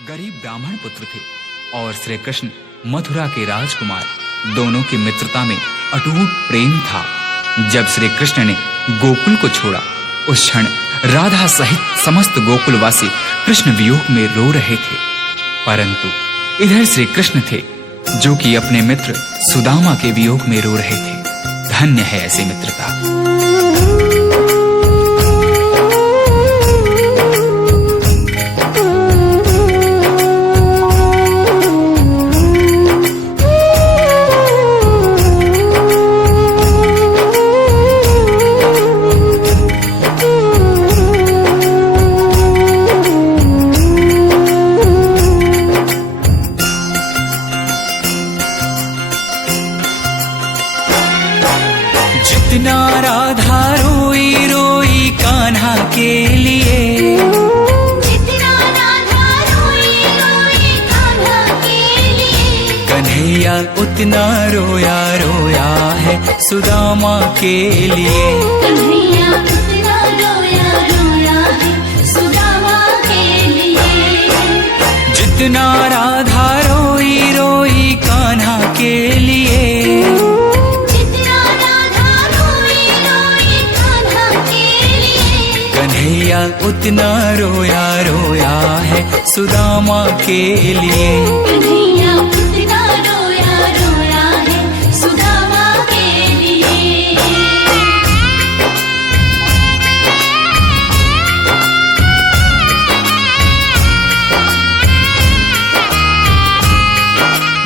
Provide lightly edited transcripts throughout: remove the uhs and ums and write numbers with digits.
गरीब ब्राह्मण पुत्र थे और श्री कृष्ण मथुरा के राजकुमार। दोनों की मित्रता में अटूट प्रेम था। जब श्री कृष्ण ने गोकुल को छोड़ा, उस क्षण राधा सहित समस्त गोकुलवासी कृष्ण वियोग में रो रहे थे। परंतु इधर श्री कृष्ण थे जो कि अपने मित्र सुदामा के वियोग में रो रहे थे। धन्य है ऐसी मित्रता। जितना राधा रोई रोई कान्हा के लिए, जितना राधा रोई रोई कान्हा के लिए, कन्हैया उतना रोया रोया है सुदामा के लिए। कन्हैया उतना रोया रोया है सुदामा के लिए। जितना राधा रोई रोई कान्हा के लिए, कन्हैया उतना रोया रोया है सुदामा के लिए। कन्हैया उतना रोया रोया है सुदामा के लिए।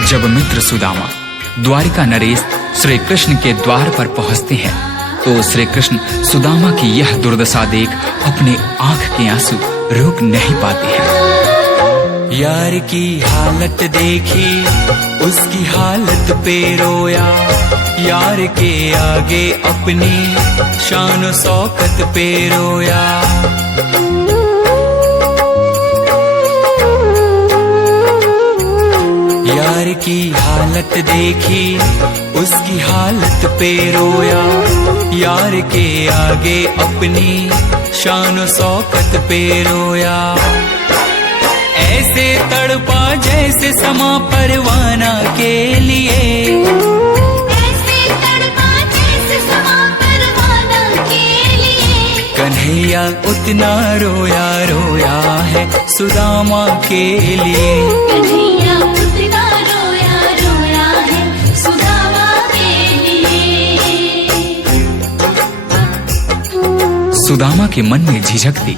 जब मित्र सुदामा द्वारिका नरेश श्री कृष्ण के द्वार पर पहुंचते हैं तो श्री कृष्ण सुदामा की यह दुर्दशा देख अपने आंख के आंसू रोक नहीं पाते हैं। यार की हालत देखी उसकी हालत पे रोया, यार के आगे अपनी शान शौकत पे रोया। यार की हालत देखी उसकी हालत पे रोया, यार के आगे अपनी शान शौकत पे रोया। ऐसे तड़पा जैसे समा परवाना के लिए, ऐसे तड़पा जैसे समा परवाना के लिए। कन्हैया उतना रोया रोया है सुदामा के लिए। कन्हैया उतना रोया रोया है सुदामा के लिए। सुदामा के मन में झिझक थी।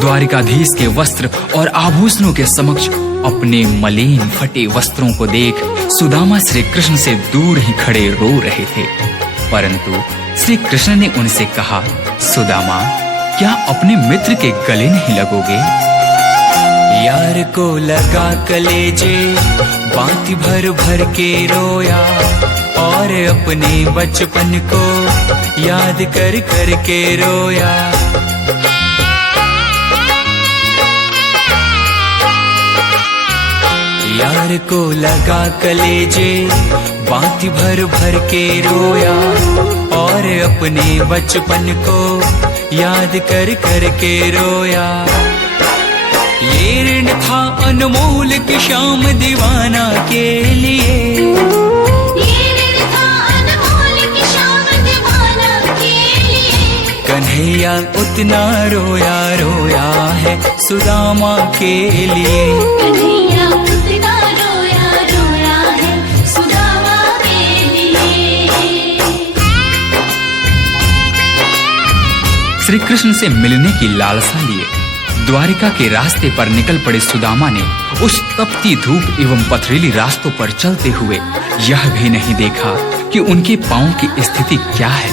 द्वारिकाधीश के वस्त्र और आभूषणों के समक्ष अपने मलिन फटे वस्त्रों को देख सुदामा श्री कृष्ण से दूर ही खड़े रो रहे थे। परंतु श्री कृष्ण ने उनसे कहा, सुदामा, क्या अपने मित्र के गले नहीं लगोगे? यार को लगा कलेजे बांति भर भर के रोया, और अपने बचपन को याद कर कर के रोया। यार को लगा कलेजे बांति भर भर के रोया, और अपने बचपन को याद कर कर के रोया। ये ऋण था अनमोल की शाम दीवाना के लिए, ये ऋण था अनमोल की शाम दीवाना के लिए। कन्हैया उतना रोया रोया है सुदामा के लिए। कन्हैया उतना रोया रोया है सुदामा के लिए। श्री कृष्ण से मिलने की लालसा लिए द्वारिका के रास्ते पर निकल पड़े सुदामा ने उस तपती धूप एवं पथरीली रास्तों पर चलते हुए यह भी नहीं देखा कि उनके पांव की स्थिति क्या है।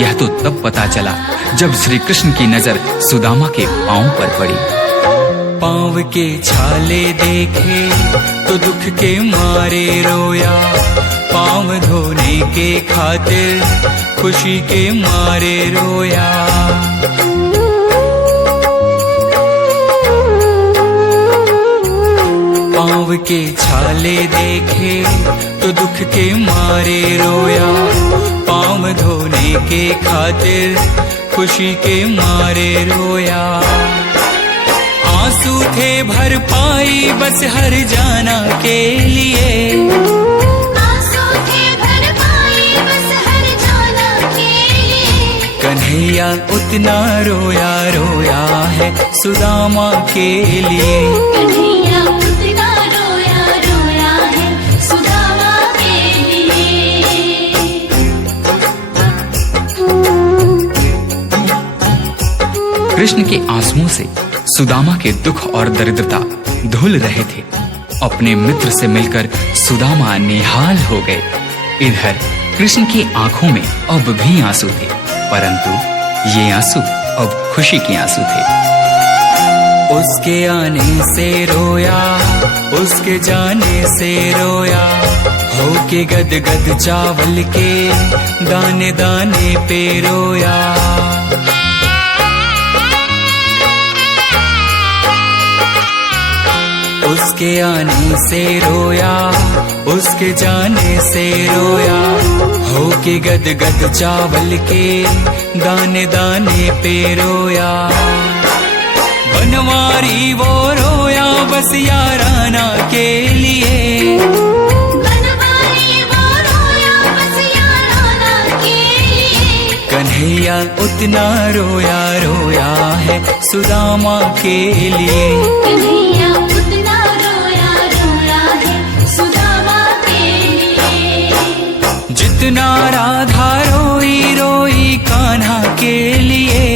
यह तो तब पता चला जब श्री कृष्ण की नजर सुदामा के पांव पर पड़ी। पांव के छाले देखे तो दुख के मारे रोया, पांव धोने के खातिर खुशी के मारे रोया। पांव के छाले देखे तो दुख के मारे रोया, पांव धोने के खातिर खुशी के मारे रोया। आंसू थे भर पाई बस हर जाना के लिए। आंसू थे भर पाई बस हर जाना के लिए। कन्हैया उतना रोया रोया है सुदामा के लिए। कन्हैया उतना रोया रोया है सुदामा के लिए। कृष्ण के आंसुओं से सुदामा के दुख और दरिद्रता धुल रहे थे। अपने मित्र से मिलकर सुदामा निहाल हो गए। इधर कृष्ण की आंखों में अब भी आंसू थे, परंतु ये आंसू अब खुशी के आंसू थे। उसके आने से रोया, उसके जाने से रोया, हो के गद गद चावल के दाने दाने पे रोया। उसके आने से रोया, उसके जाने से रोया, हो के गद गद चावल के दाने दाने पे रोया। बनवारी वो रोया बस याराना के लिए। बनवारी वो रोया बस याराना के लिए। कन्हैया उतना रोया रोया है सुदामा के लिए। कन्हैया उतना रोया रोया है सुदामा के लिए। जितना राधा रोई रोई कान्हा के लिए।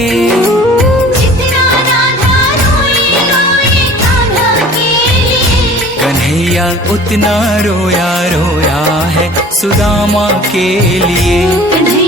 जितना राधा रोई रोई कान्हा के लिए। कन्हैया उतना रोया रोया है सुदामा के लिए। कन्हैया